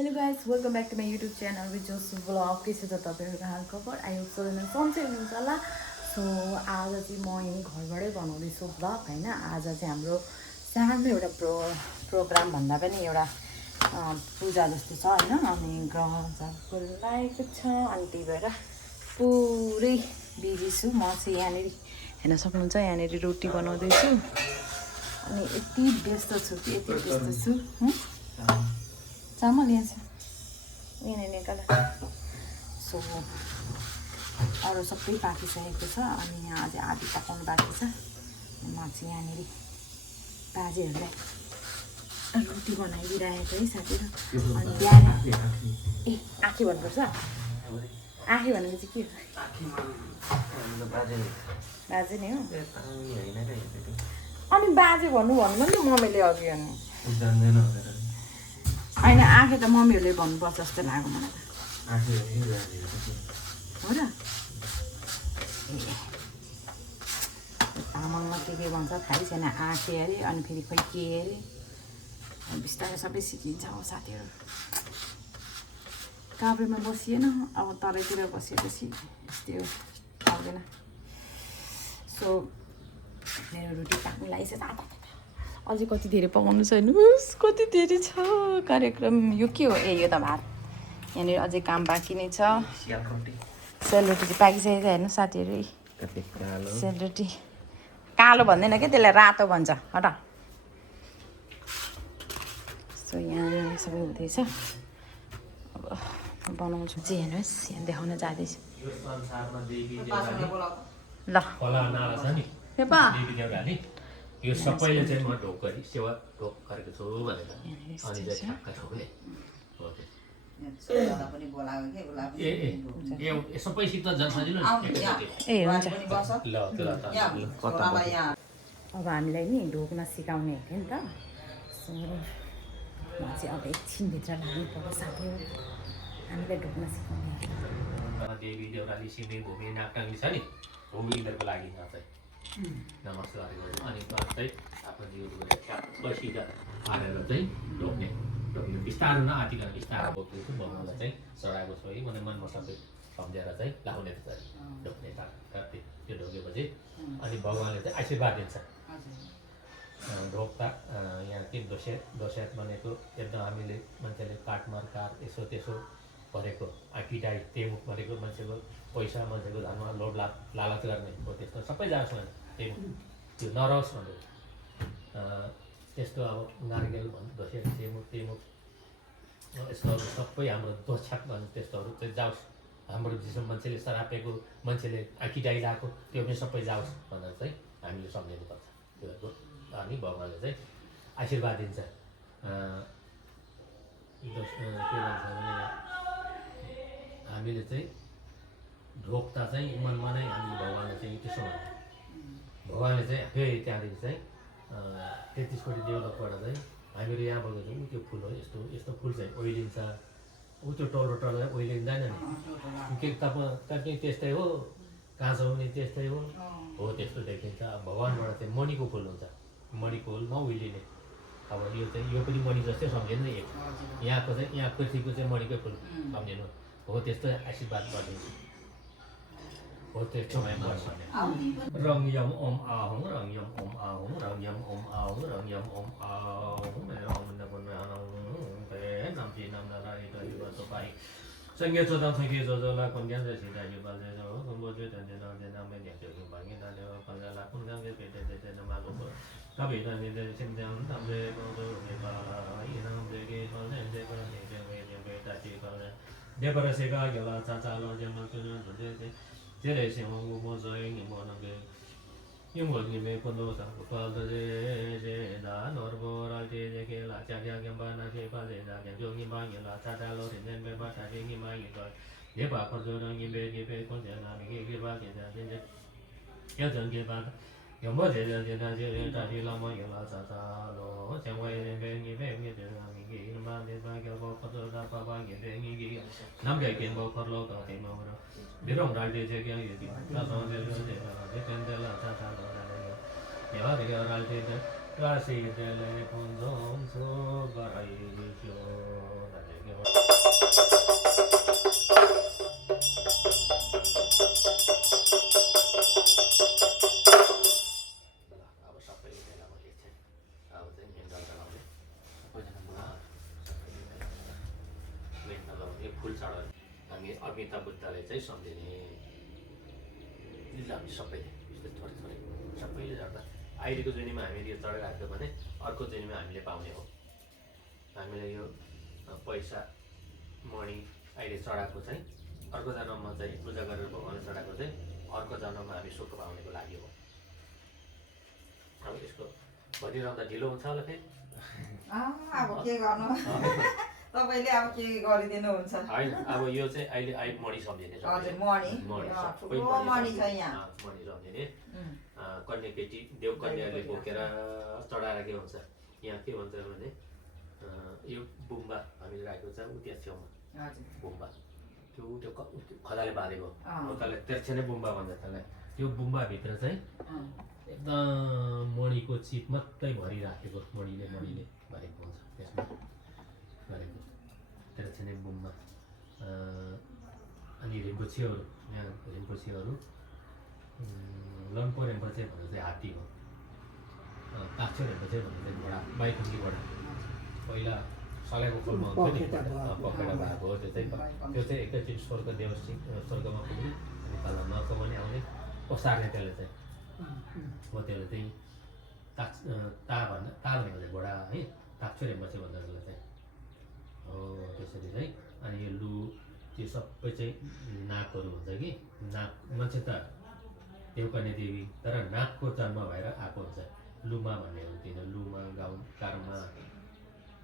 Hello guys, welcome back to my YouTube channel with Josu Vlog. के छ त तपाईहरुको हाल खबर? आई होप सबैजना सन्चै हुनुहुन्छ होला। सो आज चाहिँ म यही घरबाटै बनाउँदै छु भ्लग हैन। आज चाहिँ हाम्रो सानो एउटा प्रोग्राम भन्दा पनि एउटा पूजा जस्तो छ हैन। अनि ग्रह जापको लागेको छ अनि त्यही भएर पुरै बिजी छु। म चाहिँ यहाँनेर हेर्न सक्नुहुन्छ यहाँनेर रोटी बनाउँदै छु। अनि यति व्यस्त छु कि यति व्यस्त छु। चामल यहाँ छ यहाँ निकाल। सो अरू सबै पाकिसकेको छ अनि यहाँ अझै आधी पकाउनु बाँकी छ। म चाहिँ यहाँनिर बाजेहरूलाई रोटी बनाइदिइरहेको है साथीहरू। अनि बिहान ए आँखी भन्नुपर्छ आँखी भनेको चाहिँ के हो? बाजे नै हो। अनि बाजे भन्नु भन्नु नि मम्मीले अघि अनि होइन आँखे त मम्मीहरूले भन्नुपर्छ जस्तो लाग्यो मलाई त। हो र तामाङमा के भन्छ थाहै छैन। आँखे अरे अनि फेरि खोइ के अरे बिस्तारै सबै सिकिन्छ हो साथीहरू। काभ्रेमा बसिएन अब तराईतिर बसेपछि यस्तै हो आउँदैन। सो मेरो रोटी पाक्नु लागिसक्यो। अझै कति धेरै पकाउनु छैन। कति धेरै छ कार्यक्रम। यो के हो? ए यो त भात। यहाँनिर अझै काम बाँकी नै छ। सेलरोटी चाहिँ पाकिसकेको छ हेर्नु साथीहरू। सेलरोटी कालो भन्दैन क्या त्यसलाई रातो भन्छ। हट। सो यहाँ सबै हुँदैछ। अब बनाउँछु चाहिँ हेर्नुहोस् यहाँ देखाउन जाँदैछु। ल यो सबैले चाहिँ म ढोक गरी सेवा ढोक गरेको छु भनेर अनि चाहिँ ठ्याक्क ठोके ए सबैसित झन् सजिलो ए हुन्छ। ल अब हामीलाई नि ढोक्न सिकाउने थियो नि त। सो म चाहिँ अब एकछिनभित्र लाग्नुपर्छ साथीहरू हामीलाई ढोक्न सिकाउने। देवी देउराली सिमी भूमि नागटाङ्गी छ नि हो यिनीहरूको लागि चाहिँ नमस्कार गर्छु। अनि चाहिँ आफ्नो जिउको ठ्याक्क सिधा हालेर चाहिँ ढोक्ने बिस्तारो नआतिकन बिस्तारो बोक्दैछु। भगवान्लाई चाहिँ चढाएको छु है मैले मन मसला सम्झेर चाहिँ लाउने ढोक्ने काट्दै त्यो ढोकेपछि अनि भगवान्ले चाहिँ आशीर्वाद दिन्छ। ढोक्दा यहाँ के दोस्यात बनेको एकदम हामीले मान्छेले काटमार काट यसो त्यसो भनेको आँखीडाई तेमुख भनेको मान्छेको पैसा मान्छेको धर्म लोभ लालच गर्ने हो त्यस्तो सबै जाओस् भने त्यो नरहोस् भनेर त्यस्तो अब नारिकेल भन्नु दोस्यात तेमुख यस्तो सबै हाम्रो दोस्यात भन्नु त्यस्तोहरू चाहिँ जाओस्। हाम्रो जसो मान्छेले सरापेको मान्छेले आँखीडाई लगाएको त्यो पनि सबै जाओस् भनेर चाहिँ हामीले सम्झिनुपर्छ त्योहरूको। अनि भगवान्ले चाहिँ आशीर्वाद दिन्छ। के भन्छ भने हामीले चाहिँ ढोक्दा चाहिँ मनमा नै हामी भगवान्ले चाहिँ त्यसो भन्छ। भगवान्ले चाहिँ फेरि त्यहाँदेखि चाहिँ 33 कोटी देवलोकबाट चाहिँ हामीहरू यहाँ बोकेको छौँ त्यो फुल हो यस्तो यस्तो फुल चाहिँ ओइलिन्छ ऊ त्यो टल्लो टल्लो ओइलिँदैन नि के तपाईँ त्यस्तै हो काँचो पनि त्यस्तै हो त्यस्तो देखिन्छ। अब भगवान्बाट चाहिँ मणिको फुल हुन्छ। मणिको फुल नउइलिने अब यो चाहिँ यो पनि मणि जस्तै सम्झिनु एक यहाँको चाहिँ यहाँ पृथ्वीको चाहिँ मणिकै फुल सम्झिनु हो त्यस्तो आशीर्वाद गरिदिन्छ हो त्यस्तो रङ यम ओम आहौँ रङ यम ओम आहौँ रङ यम ओम आहौँ रङ यम ओम आहौँ संगे चोदा थके जोजोला कुन्यान से सीधा ये बात है जो कुंभोजे तंजे ना देना में नहीं जो बांगे ना जो पंजाला कुंजान के पेटे देते न मालूम हो कभी ना नहीं दे सिंधम तंजे को जो ये बाला ये नाम दे के बोले दे पर नहीं दे ये बेटा जी का दे पर से का गला चाचा लो जम तो जो दे दे तेरे से वो मोज़ो ये मोना के ये मोज़ में कुंडो संग पाल दे जे दान और बोरा जे के ला चाचा के बाना के पाले जा के जो की बांगे ला चाचा लो दिन में बाटा के की बांगे तो ये बाप जो रंग ये पे कौन से ना के बांगे जा दिन ये जंग के बाद यो मोज़े जे ना जे ताजी ला मांगे ला चाचा लो चंगवा ये पे ये जे ना के बांगे बांगे वो पतो दा बांगे ये नाम के वो कर लो का ते मा बिरों डाल दे जे के ये ना तो जे कंदे ला चाचा लो या रे डाल दे राशि दे ले कुंजों सो गराई जो फुल चढाउने हामी अमिताभ बुद्धलाई चाहिँ सम्झिने हामी सबैले यस्तो थोरै थोरै सबैले चढ्दा अहिलेको जुनीमा हामीले यो चढाइराख्यो भने अर्को जुनीमा हामीले पाउने हो हामीलाई यो पैसा मणि अहिले चढाएको चाहिँ अर्को जन्ममा चाहिँ पूजा गरेर भगवान्ले चढाएको चाहिँ अर्को जन्ममा हामी सुख पाउनेको लागि हो अब यसको भनिरहँदा ढिलो हुन्छ होला फेरि अब के गर्नु तपाईँले अब के गरिदिनुहुन्छ होइन अब यो चाहिँ अहिले मणि सम्झिने हजुर मणि ठुलो मणि छ यहाँ मणि सम्झिने कन्या केटी देव कन्याले बोकेर चढाइराखेको हुन्छ यहाँ के भन्छ भने यो बुम्बा हामीले राखेको छ ऊ त्यहाँ छेउमा बुम्बा त्यो खदाले बाँधेको त्यसलाई त्यसै नै बुम्बा भन्छ त्यसलाई त्यो बुम्बाभित्र चाहिँ एकदम मणिको चिप मात्रै भरिराखेको मणिले भरेको हुन्छ त्यसमा गरेको त्यसै नै बुम्बा अनि रिम्पोछेहरू यहाँ रिम्पोछेहरू लम्पो रिम्पोछे भन्ने चाहिँ हात्ती हो काक्चो रिम्पोछे भन्ने चाहिँ घोडा बाइकुङ्गी घोडा पहिला सलाइको फुलमा हुन्थ्यो नि पखेडा भएको हो त्यो चाहिँ एकैचोटि स्वर्गमा पुग्ने अनि तल नर्क पनि आउने ओसार्ने त्यसले चाहिँ हो त्यसले चाहिँ ताल भनेको चाहिँ घोडा है काक्चो रिम्पोछे भन्छ त्यसलाई चाहिँ हो त्यसरी चाहिँ अनि यो लु त्यो सबै चाहिँ नाकहरू हुन्छ कि नाक मान्छे त देवकन्या देवी तर नाकको जन्म भएर आएको हुन्छ लुमा भन्ने हुन्थेन लुमा गाउँ कारमा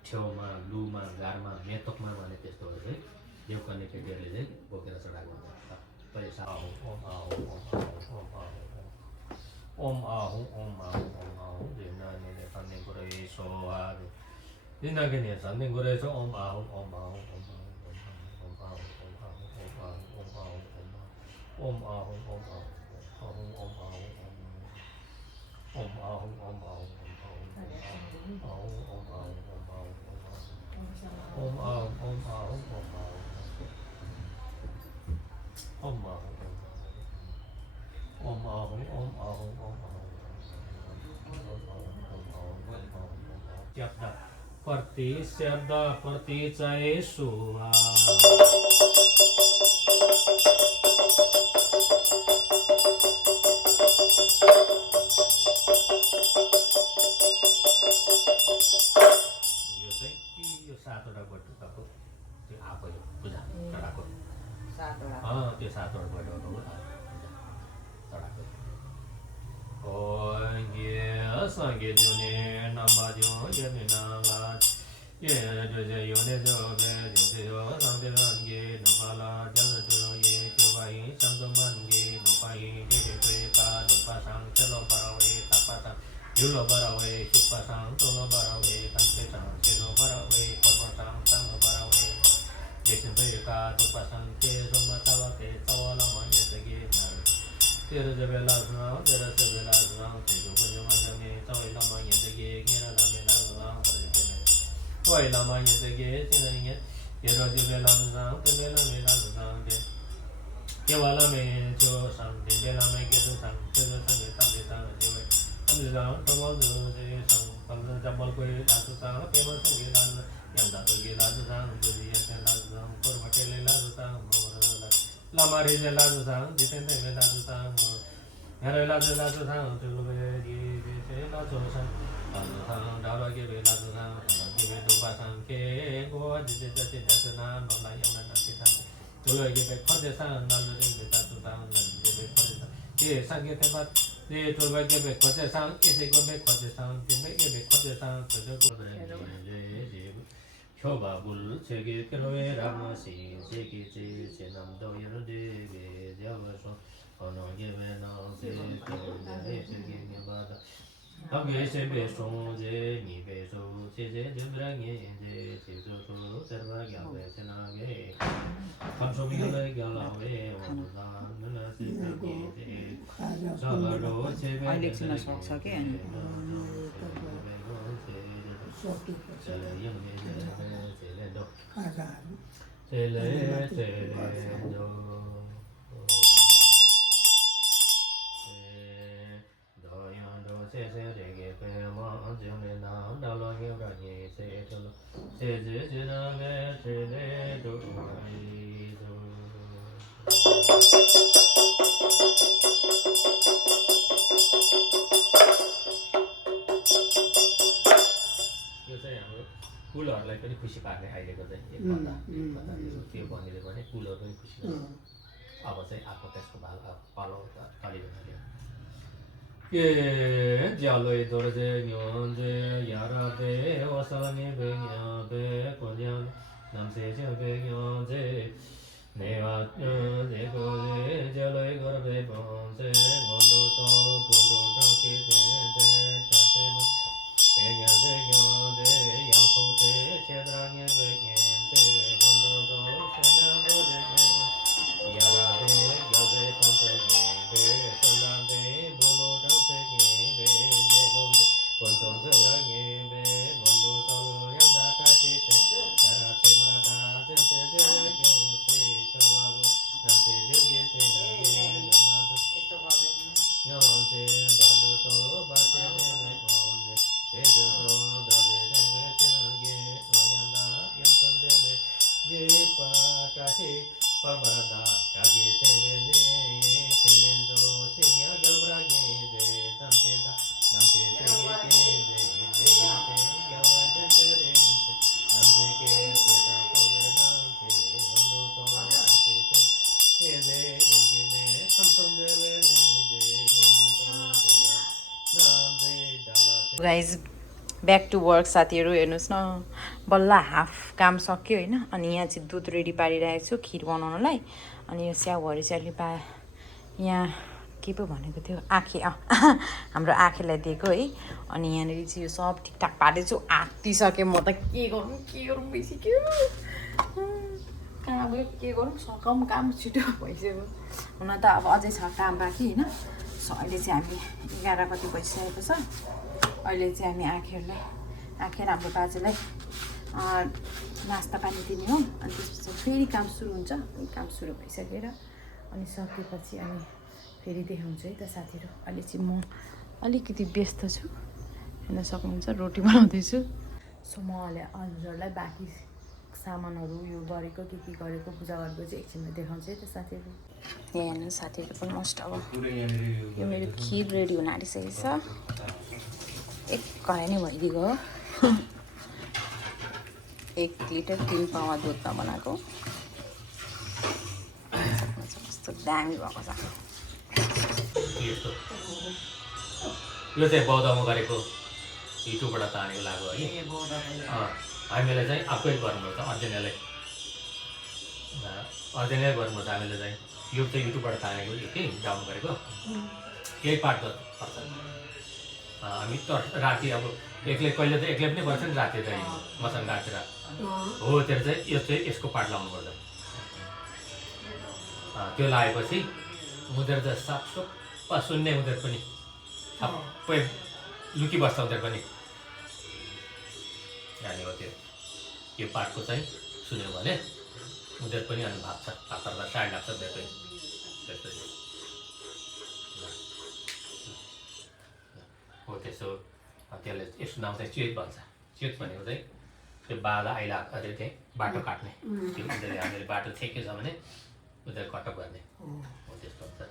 छेउमा लुमा गारमा मेतोकमा भने त्यस्तोहरू चाहिँ देवकन्या केटीहरूले चाहिँ बोकेर चढाएको हुन्छ पैसा ओम आहु ओम आहु ओम आहु जिन्नानीले भन्ने कुरो सोहा जिन्नानीले भन्ने कुरो छ ओम आहु ओम आहु ओम आहु ओम आहु ओम आहु ओम आहु ओम आहु ओम आहु ओम आहु Om Ahum Om Ahum Om Ahum Om Ahum Om Ahum Om Ahum Om Ahum शब्द प्रति चाहिँ सुहा त्यो सातवटा बैठकको चढाएको सङ्गे जुने नम्बर जो नाला ये योने जो सङ्गे रङ्गे नुपाला जल जो ये त्यो भाइ सङ्गमनगे नुपाइ डेडे पा नुपासाङ चलो बरावे तापासाङ युलो बरावे सुपासाङ चलो बरावे कन्सेसाङ चलो बरावे पर्वसाङ Sang बरावे Jason Beka, Tupasang, Soma Tawake, Tawala, Yetagi, Tira the Velas now, there are several round, Tijuamani, Tawilama, Yetagi, Gira, Toilama, Yetagi, Tinay, Yero de Velam now, the Velam sound, Yavalame, Joe, some, the Velame, get some, Tilla, Tang, and the round, Tomo, the song, from the double way, Asusa, famous, yang tak pergi lalu sang, jadi yang lalu sang, kormatele lalu sang, lamari je lalu sang, ditente me lalu sang, hari lalu sang, tu lebih di lalu sang, sang dalam ke lalu sang, ke dua sang ke, gua jadi nak nolak yang mana kita, tu lagi ke kerja sang, lalu di lalu sang, jadi kerja sang, ke sang ke tempat, di tu lagi ke kerja sang, isi gua ke kerja sang, di ke kerja sang, kerja gua Chobabul, Chegi, Keloe, Ramasi, Seki, Chenamdo, Yerde, Javaso, Ono, Givena, Seki, Bada. Hagi, Sebe, Sonze, Nibeso, Seze, Debrangi, Tiso, Serva, Gale, Senage, Kamsomi, Galawe, Oman, Seki, Sabado, Sebe, Alexina Soxake. Hãy subscribe cho kênh Ghiền Mì Gõ để không bỏ lỡ यो चाहिँ हाम्रो कुलहरूलाई पनि खुसी पार्ने अहिलेको चाहिँ एक कथा त्यो भनेर भने कुलहरू पनि खुसी हुन्छ अब चाहिँ आएको त्यसको पालो चलिरहेको ए ज्यालोइ दोर्जे न्योन्जे याराबे वसने बेन्याबे कोन्यान नामसे जबे न्योन्जे नेवा न्योन्जे गोजे ज्यालोइ गर्बे बोन्जे मोन्डो तो गुरु डाके दे तासे बेन्याजे न्योन्जे याखोते छेद्राङे बेन्यान्ते मोन्डो तो सेना बोजे याराबे याबे कोन्जे बे सलादे बोलो डासे बे जेगोजे कोन्सोन जराङे बे मोन्डो तल यान्दा काटे छे याराचे मरादा जते जे योचे चवाबो नामते जोगे छे नागे ननादो यस्तो गर्दैन योचे दन्डो तो बाचे ने बोले जेजो दले ने छेनागे नयान्दा यन्सन देले जे पाटाचे परबरदा कागे सेले सेलेंदो सिया गलब्रागे दे तंतेदा नंते सेगे के दे जेगे गलवादे तेरे नंते के तेरा कोबे नंते होंडो तो नंते तो ए दे गोगे ने समसम देवे ने जे गोगे तो देगा नंते डाला गाइज ब्याक टु वर्क साथीहरू हेर्नुहोस् न बल्ल हाफ काम सक्यो होइन अनि यहाँ चाहिँ दुध रेडी पारिरहेको छु खिर बनाउनलाई अनि यो स्याउहरू चाहिँ अलि यहाँ के पो भनेको थियो आँखे हाम्रो आँखेलाई दिएको है अनि यहाँनिर चाहिँ यो सब ठिकठाक पारेछु आँटिसकेँ म त के गरौँ भइसक्यो कहाँ गयो के गरौँ सकाउँ काम छिटो भइसक्यो हुन त अब अझै छ काम बाँकी होइन अहिले चाहिँ हामी 11 कति बजिसकेको छ अहिले चाहिँ हामी आँखेहरूलाई आँखे र हाम्रो बाजेलाई नास्ता पानी दिने हो अनि त्यसपछि फेरि काम सुरु हुन्छ काम सुरु भइसकेर अनि सकेपछि अनि फेरि देखाउँछु है त साथीहरू अहिले चाहिँ म अलिकति व्यस्त छु हेर्न सक्नुहुन्छ रोटी बनाउँदैछु सो म हजुरहरूलाई बाँकी सामानहरू यो गरेको के गरेको पूजा गरेको चाहिँ एकछिनमा देखाउँछु है त साथीहरू यहाँ हेर्नु साथीहरू पनि मस्ट अब यो मेरो खिर रेडी हुन आँटिसकेको छ एक कराई नै भइदिएको हो 1 लिटर 3 पावा दुधमा बनाएको कस्तो दामी भएको छ यो चाहिँ बौद्धमा गरेको युट्युबबाट तानेको लाग्यो है हामीलाई चाहिँ आफै गर्नुपर्छ अर्जिनलै गर्नुपर्छ हामीले चाहिँ यो चाहिँ युट्युबबाट तानेको के डाउन गरेको केही पार्ट गर्नुपर्छ हामी त राति अब एक्लै कहिले त एक्लै पनि गर्छ नि राति चाहिँ मसँग राखेर हो त्यो चाहिँ यसको पार्ट लाउनुपर्छ त्यो लगाएपछि उनीहरू त सापसुप्पा सुन्ने उनीहरू पनि सबै लुकिबस्छ उनीहरू पनि जाने हो त्यो यो पार्टको चाहिँ सुन्यो भने उनीहरू पनि अनि भाग्छ भाग्दा टाइम लाग्छ त्यसै हो त्यसो त्यसले यसको नाम चाहिँ चेत भन्छ चेत भनेको चाहिँ त्यो बाधा आइला अझै चाहिँ बाटो काट्ने त्यो उनीहरूले हामीले बाटो छेकेको छ भने उनीहरू कटक गर्ने हो त्यस्तो हुन्छ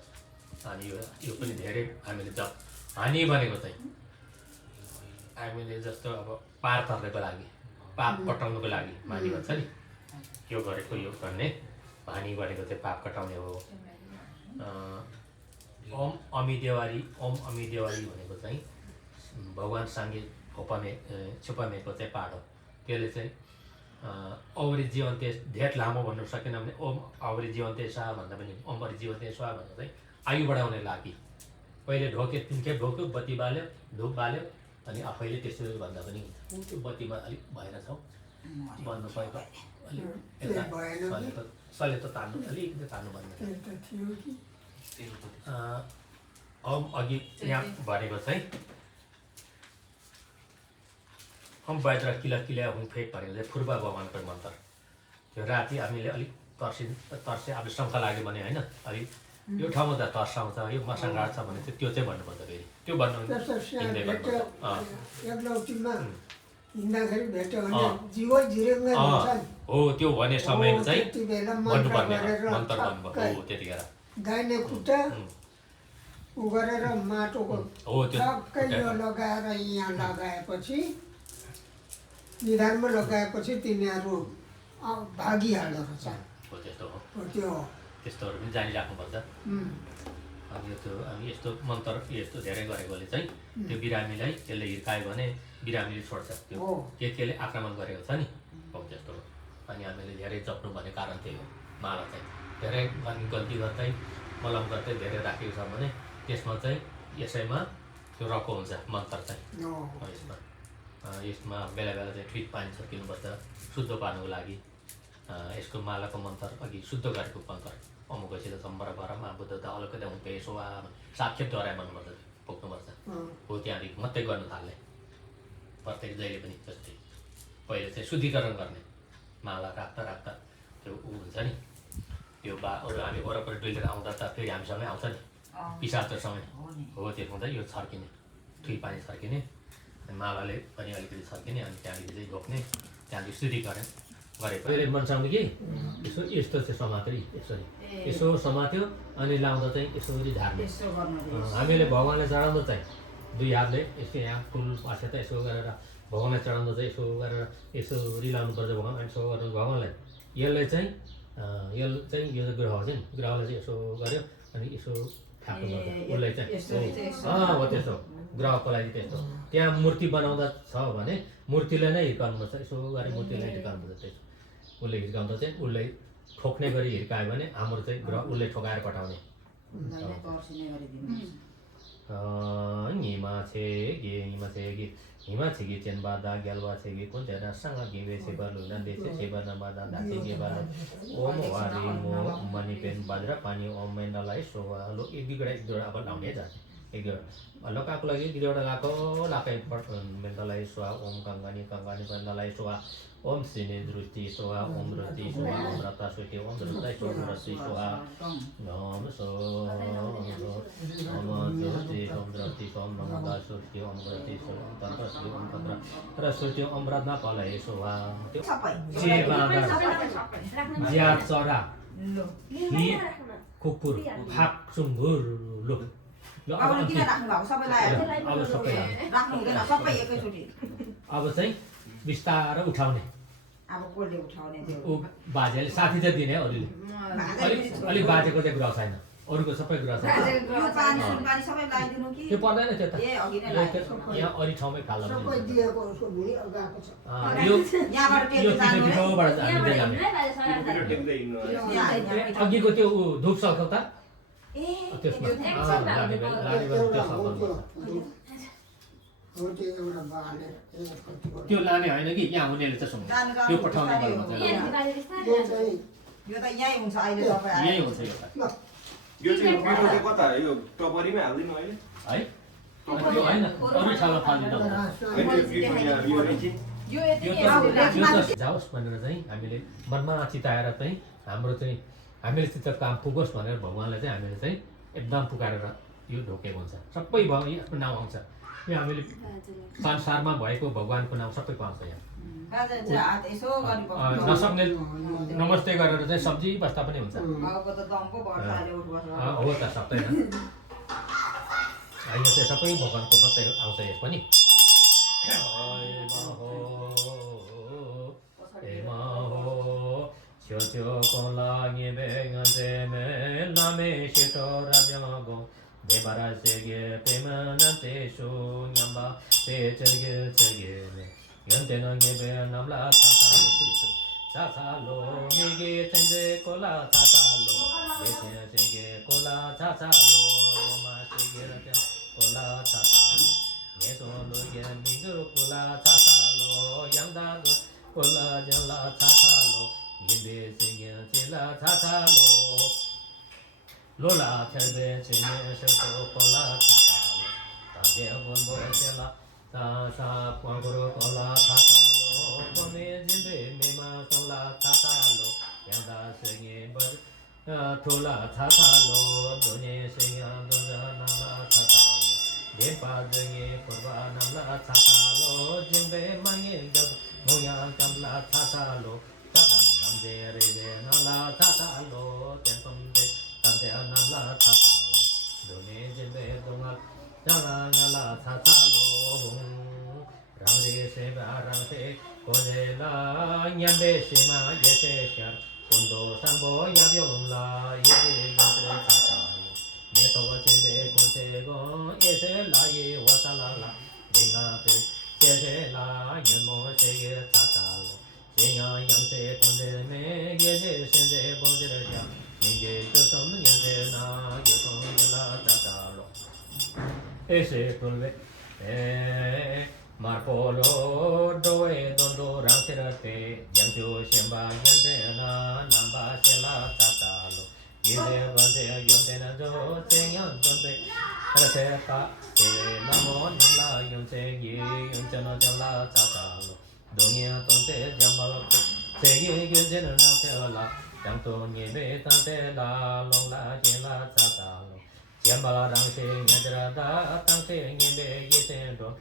अनि यो पनि धेरै हामीले हानि भनेको चाहिँ हामीले जस्तो अब पार तर्नको लागि पाप कटाउनुको लागि मानी भन्छ नि यो गरेको यो गर्ने हानि भनेको चाहिँ पाप कटाउने हो ओम अमी देवारी भनेको चाहिँ भगवान् साङ्गे छुपामेको चाहिँ पाठ हो त्यसले चाहिँ औरी जीवन्ते धेर लामो भन्नु सकेन भने ओम औरी जीवन्ते स्वाहा भन्दा पनि ओम औरी जीवन्ते स्वाहा भन्दा चाहिँ आयु बढाउने लागि पहिले ढोके 3 खेप ढोक्यो बत्ती बाल्यो धुप बाल्यो अनि आफैले त्यसो भन्दा पनि हुन्छ त्यो बत्तीमा अलिक भएर छौ बन्नु परेको अलिक सले त तान्नु अलिकति तान्नु भन्नु ओम अघि यहाँ भनेको चाहिँ हम बाहिर किला हुँ फेक भनेको चाहिँ फुर्बा भगवान्को मन्त्र त्यो राति हामीले अलिक तर्से अब शङ्ख लाग्यो भने होइन अलिक यो ठाउँमा त तर्साउँछ यो मसँग गाड्छ भने चाहिँ त्यो चाहिँ भन्नुपर्छ फेरि त्यो भन्नु हिँड्दाखेरि भेट्यो भने जिगो जिरेङ्गै हुन्छ नि हो त्यो भने समयमा चाहिँ त्यति बेला मन्त्र भन्नुपर्ने गरेर मन्त्र भन्नुभयो हो त्यतिखेर दाहिने खुट्टा उ गरेर माटोको हो त्यो टक्कै यो लगाएर यहाँ लगाएपछि निधारमा लगाएपछि तिनीहरू भागिहाल्दो रहेछ हो त्यस्तो हो हो त्यो हो त्यस्तोहरू पनि जानिराख्नुपर्छ अब यो त्यो अब यस्तो मन्त्र यस्तो धेरै गरेकोले चाहिँ त्यो बिरामीलाई त्यसले हिर्कायो भने बिरामीले छोड्छ त्यो हो। केले आक्रमण गरेको छ नि हो त्यस्तो हो अनि हामीले धेरै जप्नु भन्ने कारण त्यही हो माला चाहिँ धेरै अनि गल्ती गर्दै मलम गर्दै धेरै राखेको छ भने त्यसमा चाहिँ यसैमा त्यो रको हुन्छ मन्त्र चाहिँ हो। यसमा यसमा बेला बेला चाहिँ फिट पानी छर्किनुपर्छ शुद्ध पार्नुको लागि यसको मालाको मन्त्र अघि शुद्ध गरेको मन्त्र अमुकैसित सम्बर भरमा बुद्ध अलगै हुँ पेसो साक्षात् डराइ भन्नुपर्छ पोख्नुपर्छ हो त्यहाँदेखि मात्रै गर्नु थाल्ने प्रत्येक जहिले पनि जस्तै पहिले चाहिँ शुद्धिकरण गर्ने माला राख्दा राख्दा त्यो ऊ हुन्छ नि त्यो अरू हामी वरपर डुलेर आउँदा त फेरि हामीसँगै आउँछ नि पिसाचरसँगै हो त्यो हुँदा यो छर्किने ठुई पानी छर्किने मालाले पनि अलिकति छर्किने अनि त्यहाँदेखि चाहिँ ढोक्ने त्यहाँदेखि शुद्धिकरण गरे पहिले मनसाउने कि यसो यस्तो चाहिँ समात्यो यसरी यसो समात्यो अनि लाउँदा चाहिँ यसरी झार्ने हामीले भगवान्लाई चढाउँदा चाहिँ दुई हातले यसो यहाँ फुल पासेर त यसो गरेर भगवान्लाई चढाउँदा चाहिँ यसो गरेर यसरी लाउनुपर्छ भगवान् अनि यसो गर्नु भगवान्लाई यसलाई चाहिँ यो चाहिँ यो ग्रह छ नि ग्रहलाई चाहिँ यसो गर्यो अनि यसो थाप्नु पर्छ उसलाई चाहिँ हो त्यस्तो ग्रहको लागि त्यस्तो त्यहाँ मूर्ति बनाउँदा छ भने मूर्तिलाई नै हिर्काउनुपर्छ यसो गरी मूर्तिलाई हिर्काउनुपर्छ त्यसो उसले हिर्काउँदा चाहिँ उसले ठोक्ने गरी हिर्कायो भने हाम्रो चाहिँ ग्रह उसले ठोकाएर पठाउने हिमा छेगी चेनबादा ग्यालवा छेगी कुन तेरा सँग गिवे सेबर लुना देशे सेबर नबादा दाचे गेबा ओम वारी मो मनी पेन बाजरा पानी ओम मेन्डलाई सोवा लो एक दुईवटा अब लाउने जान्छ एक दुईवटा लोकाको लागि एक दुईवटा लाकै मेन्डलाई सोवा ओम कङ्गानी मेन्डलाई सोवा ओम सिने दृष्टि सोहा ओम दृष्टि सोहा ओम रता सुटी ओम दृष्टि दृष्टि सोहा ओम सो ओम दृष्टि ओम दृष्टि ओम नमदा सुटी ओम दृष्टि ओम तन्त्र श्री ओम तन्त्र सुटी ओम रत्ना पलय सोहा जे बाँदर ज्या चरा हि कुकुर फाक सुँगुर लो अब चाहिँ बिस्तारै उठाउने अब कसले उठाउने त्यो ऊ बाजेले साथी चाहिँ दिने अलिक अलिक बाजेको चाहिँ ग्रह छैन अरूको सबै ग्रह छ त्यो पर्दैन त्यो त यहाँ अरू ठाउँमै फाल्दा अघिको त्यो धुप सक्छ त त्यसमा त्यो लाने होइन कि यहाँ हुनेले चाहिँ सुन्नु त्यो पठाउने यो त यही हुन्छ अहिले तपाईँ यही हुन्छ यो चाहिँ बिटो चाहिँ कता यो टपरीमै हाल्दिनु अहिले है त्यो होइन अरू ठाउँमा फाल्दिनु जाओस् भनेर चाहिँ हामीले मनमा चिताएर चाहिँ हाम्रो चाहिँ हामीले चित्त काम पुगोस् भनेर भगवान्लाई चाहिँ हामीले चाहिँ एकदम पुकारेर यो ढोकेको हुन्छ सबै आफ्नो नाउँ आउँछ यो हामीले संसारमा भएको भगवान्को नाउँ सबै पाउँछ यहाँ नसक्ने नमस्ते गरेर चाहिँ सब्जी बस्दा पनि हुन्छ हो त सक्दैन यो चाहिँ सबै भगवान्को मात्रै आउँछ यस पनि छ्यो कोला नामे सेटो राजगो देबारा सेगे पेमनते सु न्याम्बा ते चर्गे चर्गे यन्ते नगे बे नामला ताता सुसु चाचालो मेगे चंजे कोला चाचालो बेचे सेगे कोला चाचालो रोमा सेगे रत्या कोला चाचालो नेतो लोगे मिगु कोला चाचालो यंदा कोला जला चाचालो गिबे सेगे चेला चाचालो लोला थेबे चेने शतो कोला थाकालो ताजे बोंबो चेला सा पंगरो कोला थाकालो कोमे जिबे मेमा सोला थाकालो यंदा सेगे बज थोला थाकालो दोने सेगा दोजा नाला थाकालो Depadenge Kurva Namla Tatalo, Jimbe Mange Moya Kamla Tatalo, Tatan Namde Rebe Nala Tatalo, Tempum de Tante Namla Tatalo, Done Jimbe Dongal, Nala Nala Tatalo, Ramde Seba Ramse, Kodela, Nyambe Sima, Yese Shar, Kundo Sambo Yabiolumla, Yese Yatre Tatalo. Toga chimbe konsego ese la ye wasala la dinga te ese la yemo sege tatalo dinga yang se konde me yese sense bonde ya ninge josom yande na yosom la tatalo ese tulve marpolo doe dondo rangterate yanjo shemba yande na namba sela tatalo Yede bande yonde na jo tenyan tonde Rate ta Tere namo namla yonse ye yonche no jamla tatalo Donya tonte jambala ko Segi yonche no namse la Yangto nyebe tante la long la jen la tatalo Jambala rangse nyadra da tangse nyebe yesen do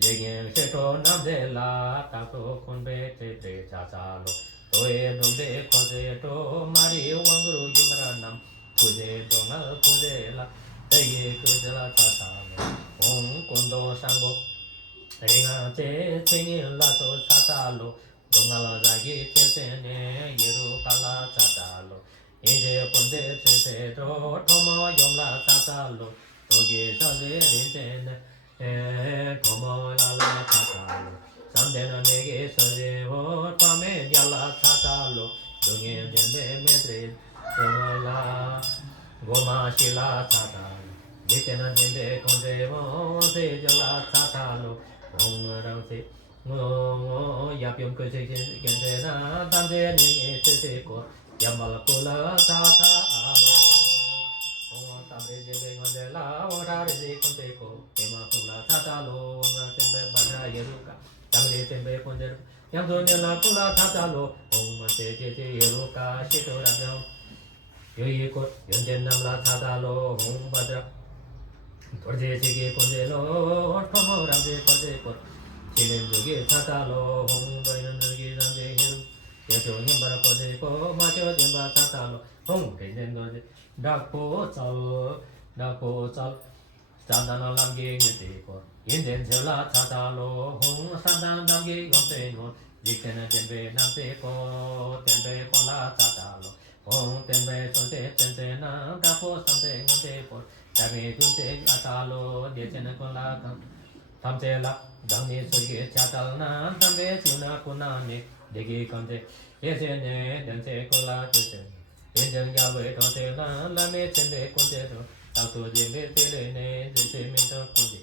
Yegen sheto namde la Tangto kunbe te te tatalo Toye dombe kose to mari wanguru yumaranam Puze donga puze la Teye kuze la tatalo Kondo sango Ringa te tingi la so tatalo Donga la zagi te sene Yeru kala tatalo Inje punze te se to Tomo yom la tatalo Toge sase rinse Tomo la la tatalo Samdena nege soje ho tame yala tatalo Dunye jende medre la Goma shila tatalo Ditena jende konde ho se jala tatalo Om ramse Ngo yapyom kuse kende na Damde nege se se ko Yamala kula tatalo Om tamre jebe konde la Ora reze konde ko Kema kula tatalo Om tembe bana yeruka Damre tembe konde Yamzo nyala kula tatalo Om te te te yeruka Shito rabyo Yoyi kot Yonjen namla tatalo Om badra Torje chige konde lo Tomo ramde konde kot Chinen joge tatalo Om bainan joge ramde yeru Yasho nyambara konde ko Macho jemba tatalo Om kenden konde Dakpo chal Sandana lamge ngete ko Yinden chela tatalo Hong sandan lamge ngomte ngon Dikena jembe namte ko Tembe ko la tatalo Hong tembe chonte tense na Dapo samte ngomte ko Dame kunte atalo Dechena ko la Tamte la Dangni soge chatal na Tambe chuna kuna ne Degi kamte Yese ne Dense ko la tese Yinjeng yawe tonte la Lame tembe kunte to Tauto jembe tele ne Dese minto kunte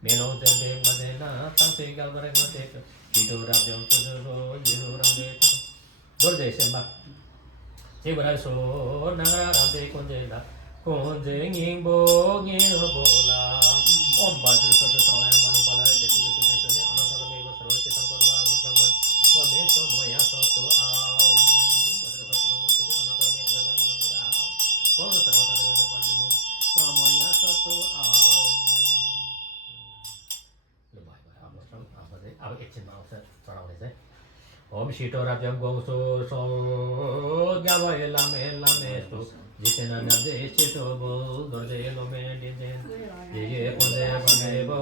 Melo jembe made na Tangse galvare ngate to Dito rabyong tuzo Yiru rambe to Dorde shemba Jibra so Nangara rambe kunte la Kunte ngingbo ngingbo la Om badru soto salaya manu pala Desi kusi kusi Anasara mego sarva chitam korva Anusramban Vame so moya soto ao Badru badru musti Anasara mego sarva chitam korva Vame sarva tadegade pandimo Moya soto ao Lubai bai Amosram Amade Awa ekchin ma Amosram Sarang desi Om Shito Rabjam Gongso So Gyawai Lame Lame So Jitena Nade Shito Bol Dorde Lome Dinden Yeye Konde Bame Bo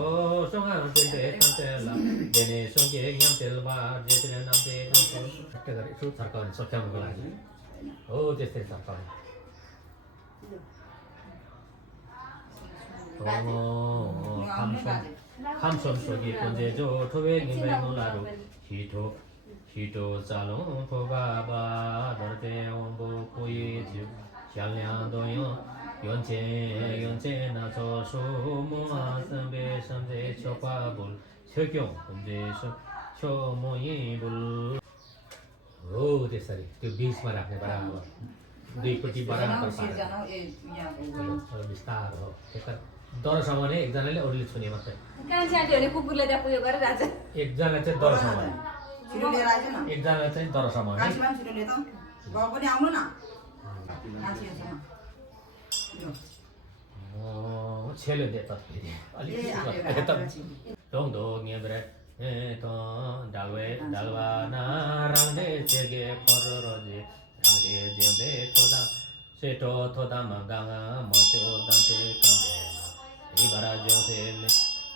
Songa Dinde Kantela Dene Songe Yamtel Bar Jitena Nade Donso Sakagari Su Sarkawan Sokyam Gulaji Oh Jeste Sarkawan Oh Kamson Sogi Konde Jo Towe Nimbe Nolaru Hito Salon Toga Ba Dorde Ombo Kuyi Ju Xiangliang Dongyong Yonche Na So Su Mo A Sanbe Samze Chopa Bul Chokyong Kunde Cho Mo Yin Bul Oh त्यसरी त्यो बीचमा राख्ने बराबर दुईपट्टि बराबर पारेर विस्तार हो त्यसका दरसम्म नै एकजनाले अरूले छुने मात्रै कुकुरले त्यहाँ पुग्यो गरेर राजा एकजना चाहिँ दरसम्म छिटो लिएर आइज न एकजना चाहिँ दरसम्म है कान्छीमा पनि छिटो लिएर त बाउ पनि आउनु न कान्छीसँग छेले दे त फेरि दङ दो न्याबरे डालवा ना रांदे चेगे फररजे रांदे जेबे थोदा सेटो थोदा मंगांगा मचो दंते कांबे इबारा जोसे ने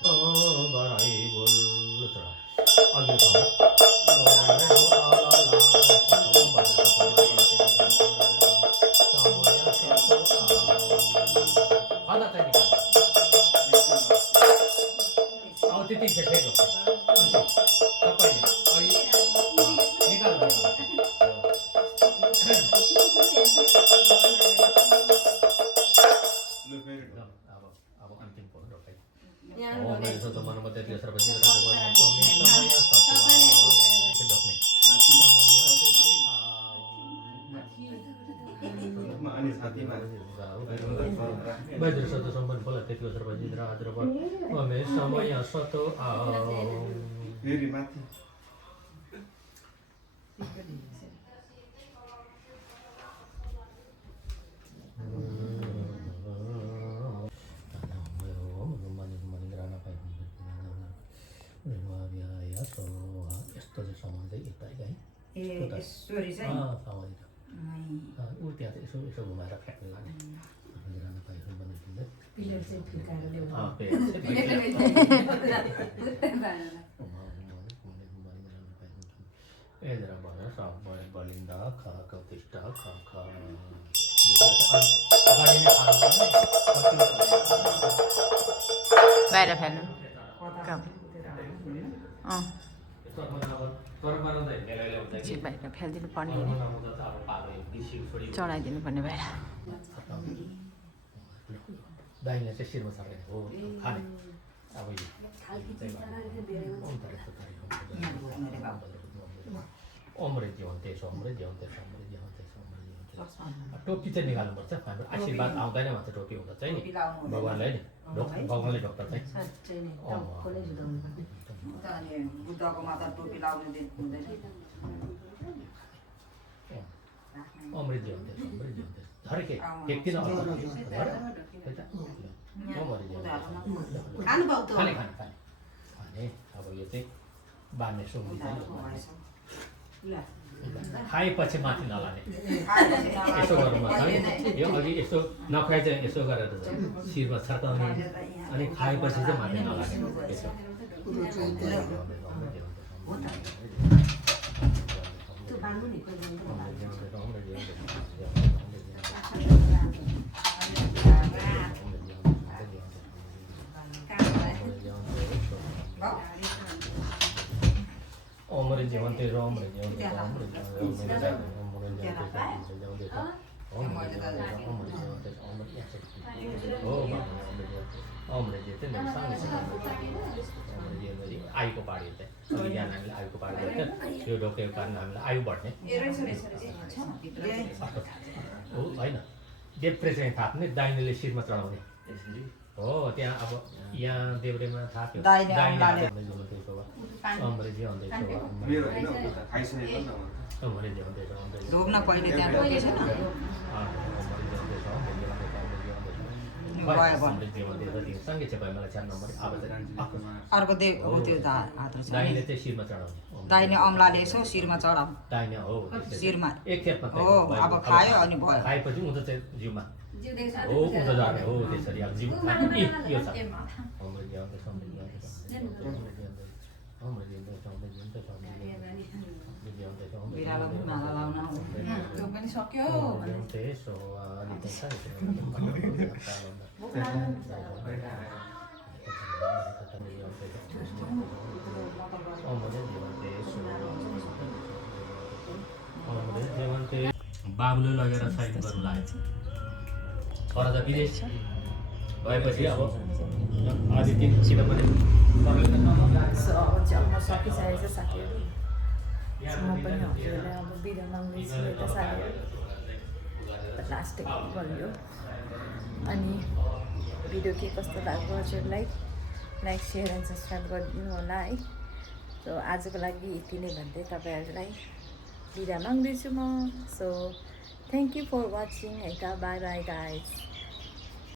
ओ बराई बोल लुतरा अगे तो Bajar satu sampan bola teki usar bajidra adrabar ome samaya satu फेरि माथि यस्तो चाहिँ समाउँदै यता है ईश्वरी चाहिँ ऊ त्यहाँ चाहिँ यसो यसो घुमाएर फ्याँक्नु लाने राना पाइहरू बनाइदिँदै पिलर चाहिँ फिर्काएर ल्याउनु एजरा भयो सब भयो बलिन्दा ख कौतिष्ठ ख ख बाहिर फ्याल्नु बाहिर फ्यालिदिनु पर्ने चढाइदिनु पर्ने बाहिर दाइले चाहिँ शिरमा सर्ने हो खाने अब अमृत जीवन त्यसो अमृत जीवन त्यसो अमृत जीवन त्यसो अमृत जीवन त्यसो टोपी चाहिँ निकाल्नुपर्छ हाम्रो आशीर्वाद आउँदैन भन्छ टोपी हुँदा चाहिँ नि भगवान्लाई नि भगवान्ले ढोक्टर चाहिँ बुद्धको माता टोपी लाउनु हुँदैन अमृत जीवन त्यसो अमृत जीवन त्यसो झरे के एकदिन खानु पाउ त खाने खाने खाने खाने अब यो चाहिँ बाँध्ने सुँगी चाहिँ खाएपछि माथि नलाने यसो गर्नुपर्छ है यो अघि यसो नखुवाइ चाहिँ यसो गरेर शिरमा छर्काउने अनि खाएपछि चाहिँ माथि नलाने यसो अमृत जीवन तेरो अमृत जीवन तेरो अमृत जीवन आयुको पाडी चाहिँ हामीले आयुको पाडी यो ढोकेको कारण हामीलाई आयु बढ्ने हो होइन देब्रे चाहिँ थाप्ने दाहिनेले शिरमा चढाउने हो त्यहाँ अब यहाँ देब्रेमा थाप्यो दाहिने अमृत जीवन त्यसो मेरो होइन खाइसकेको नि अमृत जीवन त्यसो ढोग्न पहिले त्यहाँ ढोकेछ नि सँगै चाहिँ भयो मलाई 4 नम्बर अब अर्को देव हो त्यो हात दाहिने चाहिँ शिरमा चढाउने दाहिने अम्लाले यसो शिरमा चढाउ दाहिने हो शिरमा एक खेपमा हो अब खायो अनि भयो खाएपछि उँधो चाहिँ जिउमा हो उँधो जाने हो त्यसरी अब जिउ यो छ अमृत जीवन बिरालो माला लाउन त्यो पनि सक्यो बाबुले लगेर साइन गर्नु लाग्यो छोरा त विदेश भएपछि अब आधी दिनसित पनि सकिसकेको छ साथीहरू म पनि हजुरलाई अब बिदा माग्दैछु यता साथीहरू लास्ट गरियो अनि भिडियो के कस्तो लाग्यो हजुरलाई लाइक सेयर एन्ड सब्सक्राइब गरिदिनु होला है सो आजको लागि यति नै भन्दै तपाईँहरूलाई बिदा माग्दैछु म so thank you for watching है त बाई बाई गाइज